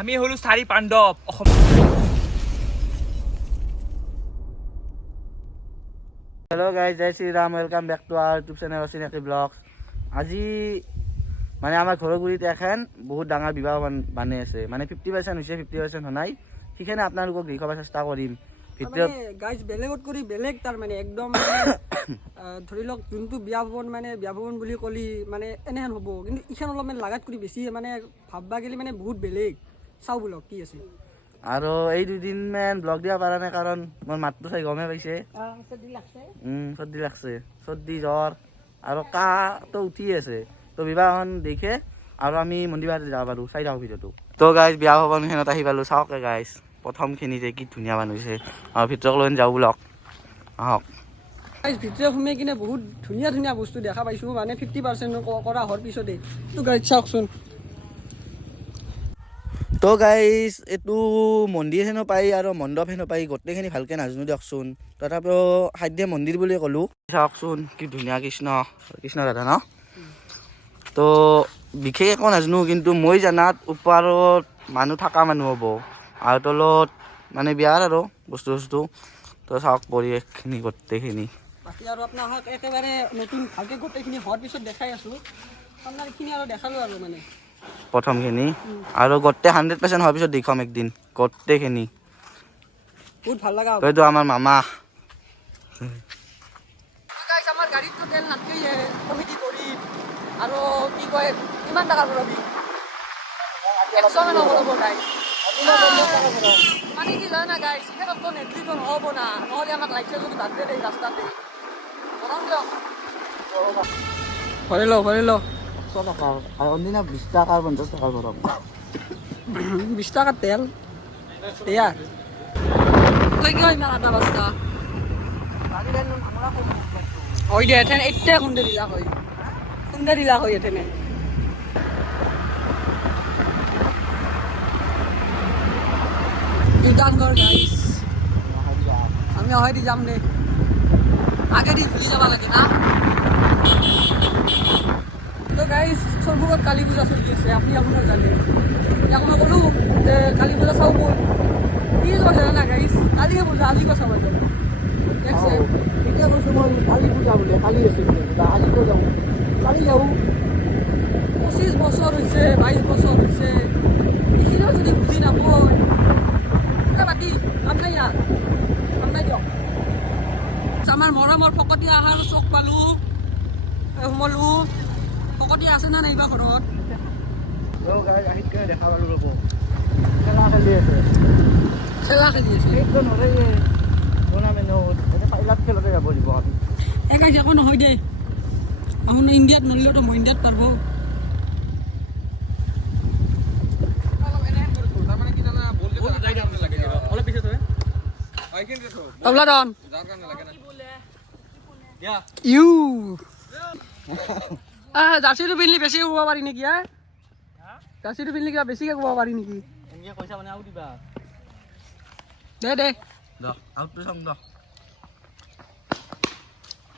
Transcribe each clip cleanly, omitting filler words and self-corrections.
আমি হলো চাৰি পাণ্ডৱ অসম। হেল্ল' গাইজ, জয় Shriram, welcome back to our YouTube channel অচিনাকি ব্লগছ। আজি মানে আমাৰ ঘৰৰ গুৰিত এখন বহুত ডাঙৰ বিবাহ বানে আছে, মানে 50% হৈছে, 50% হোৱা নাই। সেইকাৰণে আপোনালোকক দেখুৱাব চেষ্টা কৰিম ভিডিঅ'ত। গাইজ বেলেগত কৰি বেলেগ তাৰমানে একদম ধৰি লওক যোনটো বিয়া ভৱন বুলি ক'লি মানে এনেহেন হ'ব, কিন্তু ইখন অলপমান লাগাত কৰি বেছি মানে ভাববা গেলি মানে বহুত বেলেগ। চাওঁ বোলক কি আছে। আৰু এই দুদিনমান ব্লগ দিব পৰা নাই কাৰণ মোৰ মাতটো চাই গমেই পাইছে, চৰ্দি লাগছে, চৰ্দি জ্বৰ আৰু কাহটো উঠি আছে। তো বিবাহখন দেখে আৰু আমি মন্দিৰ বাৰীত যাব পাৰোঁ, চাই থাকোঁ ভিডিঅ'টো। তো গাইজ বিয়া ভৱনখনত আহি পালোঁ, চাওকে গাইজ প্ৰথমখিনি যে কি ধুনীয়া বনাইছে। আৰু ভিতৰক লৈ যাওঁ ব্লগ, আহক। গাইজ ভিতৰত সোমাই কিনে বহুত ধুনীয়া ধুনীয়া বস্তু দেখা পাইছোঁ, মানে 50% কৰা হোৱাৰ পিছতেই। তো গাইজ চাওকচোন। তো গাইজ এইটো মন্দিৰ হেনো পাই আৰু মণ্ডপ হেনো পাই, গোটেইখিনি ভালকৈ নাজানো দিয়কচোন, তথাপিও খাদ্য মন্দিৰ বুলি ক'লোঁ। চাওকচোন কি ধুনীয়া কৃষ্ণ ৰাধা ন। তো বিশেষ একো নাজানো, কিন্তু মই জানাত ওপৰত থকা মানুহ হ'ব আৰু তলত মানে বিয়াৰ আৰু বস্তু। তো চাওক পৰিৱেশখিনি গোটেইখিনি। বাকী আৰু আপোনাক একেবাৰে নতুন ভালকৈ গোটেইখিনি হোৱাৰ পিছত দেখাই আছোঁ। আপোনাৰ এইখিনি আৰু দেখালোঁ আৰু মানে প্ৰথমখিনি আৰু গোটেই 100% হোৱাৰ পিছত দেখুৱাম একদিন গোটেইখিনি। বহুত ভাল লগা হ'ব। তইতো আমাৰ মামা। গাইজ আমাৰ গাড়ীতটো তেল নাথাকে, কমিটি কৰি আৰু কি কয় কিমান টকা ভৰাবি 100 মান হ'ব ৰ'ব গাইজ। মানে কি জানা গাইজ, সিহঁততো নেতৃত্ব নহ'ব না, নহ'লে আমাক লাইটছে যদি বাদ দিয়ে ৰাস্তাতে ভৰাম দিয়ক। ভৰাই লওঁ 100 টকা আৰু অন্যদিনা 20 টকা 50 টকা ভৰাম। 20 টকাৰ তেল দিয়া। তই কিয় ইমান আটা বাস্তা হয় দে এথেন এতিয়া খুন্দে দিলা হয় এথেনে। ইউটাৰ্ণ গাইজ, আমি অহাই দি যাম দে, আগে দি ভুলি যাব লাগে না। তো গাইজ সৰ্বগত কালী পূজা চলি আছে, আপুনি আপোনাৰ জানে। এখন ক'লোঁ যে কালী পূজা চাওঁ ব'ল, কি কৈছে জানা গাইজ, কালিয়ে পূজা আজি কথা পাতে দেখছে। এতিয়া কৈছোঁ মই কালি পূজা বোলে, কালি আছে বোলে, আজি কিয় যাওঁ, কালি যাওঁ। 25 বছৰ হৈছে, 22 বছৰ হৈছে, এইখিনিও যদি বুজি নাপায় বাতি কাম নাই ইয়াত, কাম নাই দিয়ক। আমাৰ মৰমৰ ফকতীয়া আহাৰ চখ পালোঁ, সোমালোঁ। ফকতীয়া আছে না নাইবা ঘৰত? দেখা পালোঁ ৰ'ব, খেলা খেলি আছে। খেলতে যাব দিব আমি। গাইজ একো নহয় দে, আপোনাৰ ইণ্ডিয়াত নলিলেতো মই ইণ্ডিয়াত পাৰব। তবলাডন জাৰ্চিটো পিন্ধিলে বেছিকে ক'ব পাৰি নেকি? জাৰ্চিটো পিন্ধিলে কিবা বেছিকে ক'ব পাৰি নেকি? দে আউটটো চাম দ,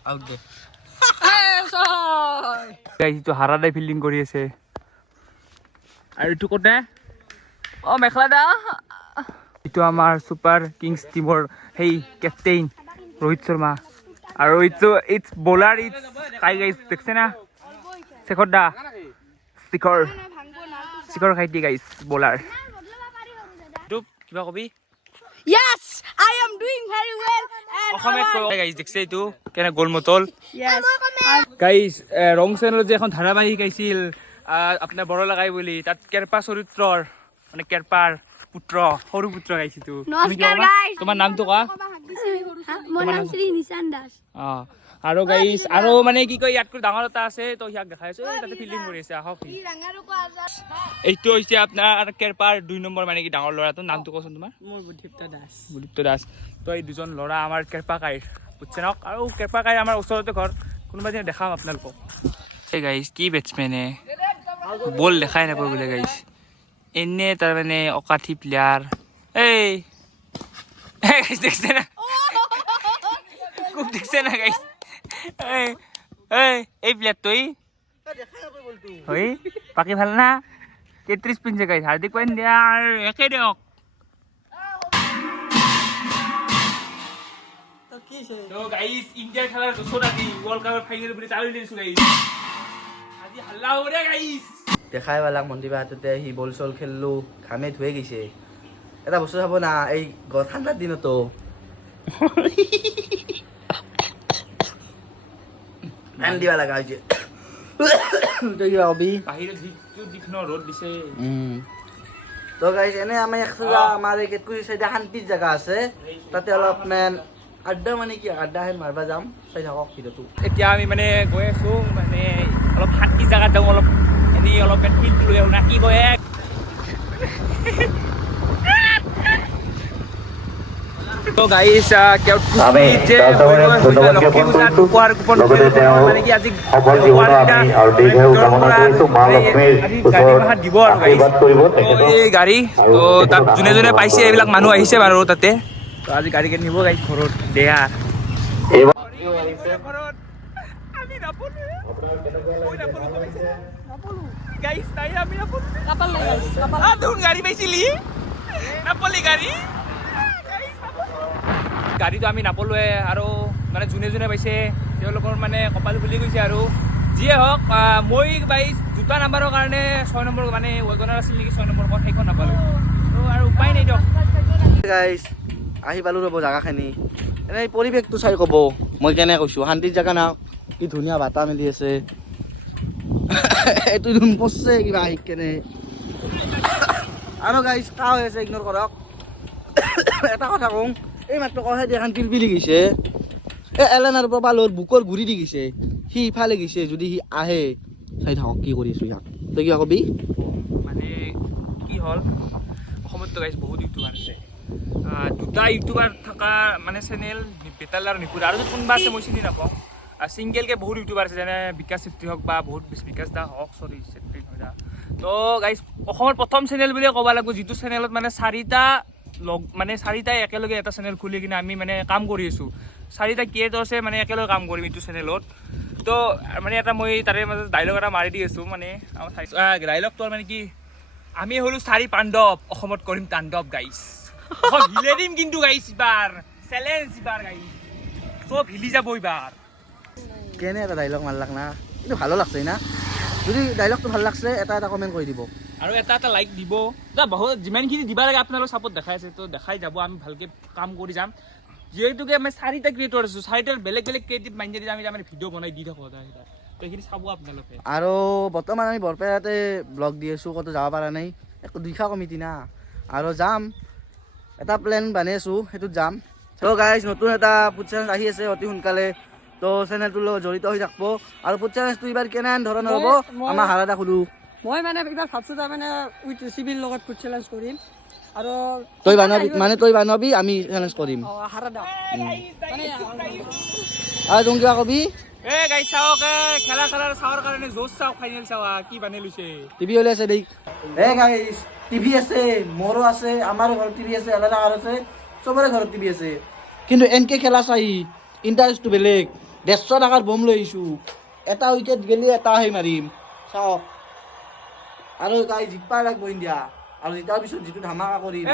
আউট দে। এইটো হাৰাদাই ফিল্ডিং কৰি আছে আৰু এইটো কোনে মেখেলা দা, এইটো আমাৰ ছুপাৰ কিংছ টিমৰ সেই কেপ্টেইন ৰোহিত শৰ্মা আৰু ইটছ বলাৰ ইটছ কাই গাইছ দেখছে না শেখৰ দা, শিখৰ খাইটি গাইছ বলাৰ। কিবা কবি? Yes, I am doing very well. And অসমীয়াত কৈ গাইছ দেখছে এইটো কেনে গোল মতল yes, গাইছ। ৰং চেনেলত যে এখন ধাৰাবাহিক আহিছিল আপোনাৰ বৰ লগাই বুলি, তাত কেৰপা চৰিত্ৰৰ মানে কেৰপাৰ পুত্ৰ সৰু পুত্ৰ গাইছিতো। Namaskar guys. তোমাৰ নামটো কোৱা? মোৰ নাম শ্ৰী নিশান দাস। আৰু গাইছ আৰু মানে কি কয় ইয়াতকৈ ডাঙৰ এটা আছে, তো সিয়াক দেখাই আছো তাতে ফিল্ডিং কৰি আছে। আহক, এইটো হৈছে আপোনাৰ কেৰপাৰ 2 নম্বৰ মানে কি ডাঙৰ ল'ৰাটো। নামটো কচোন তোমাৰ? মোৰ বুদ্ধিপ্ত দাস। তো এই দুজন ল'ৰা আমাৰ কেৰপাকাইৰ বুজছে নক, আৰু কেৰপাকাই আমাৰ ওচৰতে ঘৰ, কোনোবা দিনা দেখাম আপোনালোকক। এই গাইছ কি বেটছমেনে বল দেখাই নাপায় বোলে গাইছ, এনে তাৰমানে অকাঠি প্লেয়াৰ। এই গাইছ দেখছে না, খুব দেখছে না গাইছ, এই প্লেয়াৰটো হয় বাকী ভাল না? 33 পিনছে গাইছ হাৰ্দিক পাণ্ডিয়া একে দিয়ক তো গাইছ ইণ্ডিয়াৰ খেলাৰ জোচত আজি ৱৰ্ল্ড কাপৰ ফাইনেল বুলি তালি দিছো গাইছ আজি হাল্লা হ'ব দে গাইছ দেখাই পালাক মন্দিৰ হাততে সি বল চল খেলিলো ঘামে ধুয়ে গৈছে এটা বস্তু চাব না এই ঠাণ্ডাৰ দিনতো ফেন দিবা লগা হৈছে বাহিৰত যিটো দিখ ৰ'দ দিছে তো গাইজ এনে আমি আমাৰ এই কেতকুৰি চাইডে শান্তিৰ জেগা আছে তাতে অলপমান আড্ডা মানে কি আড্ডা হেন মাৰিব যাম চাই থাকক ভিডিঅ'টো এতিয়া আমি মানে গৈ আছো মানে অলপ শান্তি জেগাত যাওঁ অলপ এনেই অলপ ফিল্ডটো লৈ আহোঁ নাকি গৈ তো গাইছ গাড়ী তো তাত যোনে যোনে পাইছে এইবিলাক মানুহ আহিছে বাৰু তাতে তো আজি গাড়ীকে নিব গাইছ ঘৰত দেয়া গাড়ী পাইছিলি নাপালি গাড়ীটো আমি নাপালোৱে আৰু মানে যোনে যোনে পাইছে তেওঁলোকৰ মানে কপাল খুলি গৈছে আৰু যিয়ে হওক মই বাইছ দুটা নাম্বাৰৰ কাৰণে 6 নম্বৰ মানে ৱেগনাৰ আছিল নেকি 6 নম্বৰ সেইখন নাপালোঁ তো আৰু উপায় নাই দিয়ক গাইজ আহি পালোঁ ৰ'ব জেগাখিনি এনেই পৰিৱেশটো চাই ক'ব মই কেনে কৈছোঁ শান্তিৰ জেগা না কি ধুনীয়া বাটা মেলি আছে এইটো ধুন পচছে কিবা আহি কেনে আৰু গাইজ কাহ হৈ আছে ইগন'ৰ কৰক এটা কথা কওঁ এই মাত্ৰ কহে এখন পিলপিলি গৈছে এই এলেনাৰ পৰা পালৰ বুকৰ গুৰি দি গৈছে সি ইফালে গৈছে যদি সি আহে চাই থাকক কি কৰি আছোঁ ইয়াক তই কিবা কবি মানে কি হ'ল অসমততো গাইছ বহুত ইউটিউবাৰ আছে দুটা ইউটিউবাৰ থকা মানে চেনেল বেতাল আৰু নিপুৰ আৰু যদি কোনোবা আছে মই চিনি নাপাওঁ ছিংগেলকৈ বহুত ইউটিউবাৰ আছে যেনে বিকাশ চেত্ৰী হওক বা বহুত বিকাশ দা হওক চৰি চেত্ৰী হয় দা তো গাইছ অসমৰ প্ৰথম চেনেল বুলিয়ে ক'ব লাগিব যিটো চেনেলত মানে চাৰিটাই একেলগে এটা চেনেল খুলি কিনে আমি মানে কাম কৰি আছোঁ 4টা ক্ৰিয়েটৰ আছে মানে একেলগে কাম কৰিম এইটো চেনেলত তো মানে এটা মই তাৰে মাজত ডাইলগ এটা মাৰি দি আছোঁ মানে ডাইলগটো মানে কি আমি হ'লোঁ 4 পাণ্ডৱ অসমত কৰিম তাণ্ডৱ গাইছ হিলে দিম কিন্তু গাইছ এইবাৰ চেলেঞ্জ এইবাৰ গাইছ চব হিলি যাব এইবাৰ কেনে এটা ডাইলগ মাৰলাক না কিন্তু ভালো লাগছে না যদি ডাইলগটো ভাল লাগছে এটা কমেণ্ট কৰি দিব আৰু এটা লাইক দিব বহুত যিমানখিনি দিব লাগে আপোনালোক চাপৰ্ট দেখাই আছে তো দেখাই যাব আমি ভালকৈ কাম কৰি যাম যিহেতুকে আমি 4টা ক্ৰিয়েটৰ আছোঁ 4টাৰ বেলেগ বেলেগ ক্ৰিয়েটিভ মাইণ্ডেদি আমি তাৰমানে ভিডিঅ' বনাই দি থাকোঁ তো এইখিনি চাব আপোনালোকে আৰু বৰ্তমান আমি বৰপেটাতে ব্লগ দি আছোঁ ক'তো যাব পৰা নাই একো দুইখা কমিটি না আৰু যাম এটা প্লেন বানাই আছোঁ সেইটোত যাম তো গাইজ নতুন এটা ফুড চেলেঞ্জ আহি আছে অতি সোনকালে তো চেনেলটোৰ লগত জড়িত হৈ থাকিব আৰু ফুড চেলেঞ্জটো এইবাৰ কেনেহেন ধৰণৰ হ'ব আমাৰ হাৰাদা সোধোঁ মই মানে এইবাৰ ভাবছোঁ তাৰমানে উইথ ৰেচিপিৰ লগত ফুড চেলেঞ্জ কৰিম আৰু তই বানাবি আমি চেলেঞ্জ কৰিম হাৰাদা আৰু তুমি কিবা কবি গাইছ চাওক খেলাৰ চাৱাৰ কাৰণে জোচ চাওক ফাইনেল চাৱা কি বানি লৈছে টিভি ওলাইছে দেই গাইজ টিভি আছে মোৰো আছে আমাৰো ঘৰত টিভি আছে আলাদা ঘৰ আছে চবৰে ঘৰত টিভি আছে কিন্তু এনকে খেলা চাই ইণ্টাৰেষ্টটো বেলেগ 150 টকাৰ বম লৈ আহিছোঁ এটা উইকেট গেলি এটা সেই মাৰিম চাওক আৰু গাইজ জিতবা লাগব ইণ্ডিয়া আৰু জিতাৰ পিছত যিটো ধামাকা কৰিম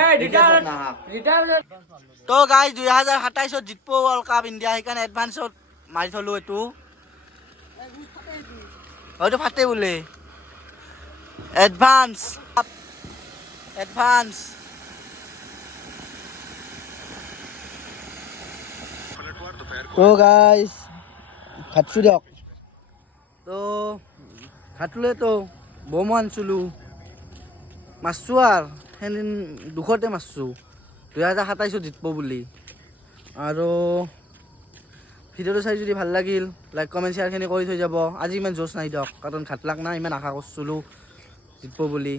তো গাইজ 2027 জিতব ৱৰ্ল্ড কাপ ইণ্ডিয়া সেইকাৰণে এডভান্সত মাৰি থলোঁ এইটো হয়তো ফাটে বোলে এডভান্স তো গাইজ খাটছোঁ দিয়ক তো খাটলোতো বমো আনিছিলোঁ মাৰছোঁ আৰু সেইদিন দুখতে মাৰছোঁ 2027 জিতব বুলি আৰু ভিডিঅ'টো চাই যদি ভাল লাগিল লাইক কমেণ্ট শ্বেয়াৰখিনি কৰি থৈ যাব আজি ইমান জোচ নাই দিয়ক কাৰণ ঘাটলাক না ইমান আশা কৰিছিলোঁ জিতব বুলি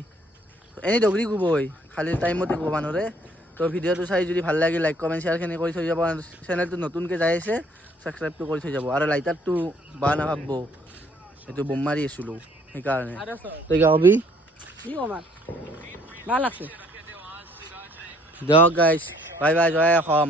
এনেই দগৰি ক'বই খালি টাইমতে ক'ব মানুহৰে তো ভিডিঅ'টো চাই যদি ভাল লাগিল লাইক কমেণ্ট শ্বেয়াৰখিনি কৰি থৈ যাব চেনেলটো নতুনকৈ যাই আছে ছাবস্ক্ৰাইবটো কৰি থৈ যাব আৰু লাইটাৰটো বেয়া নাভাবিব এইটো বম মাৰি আছিলোঁ সেইকাৰণে তই কিবা কবি কি ক'ম ভাল লাগছে দিয়ক গাইজ বাই বাই জয় অসম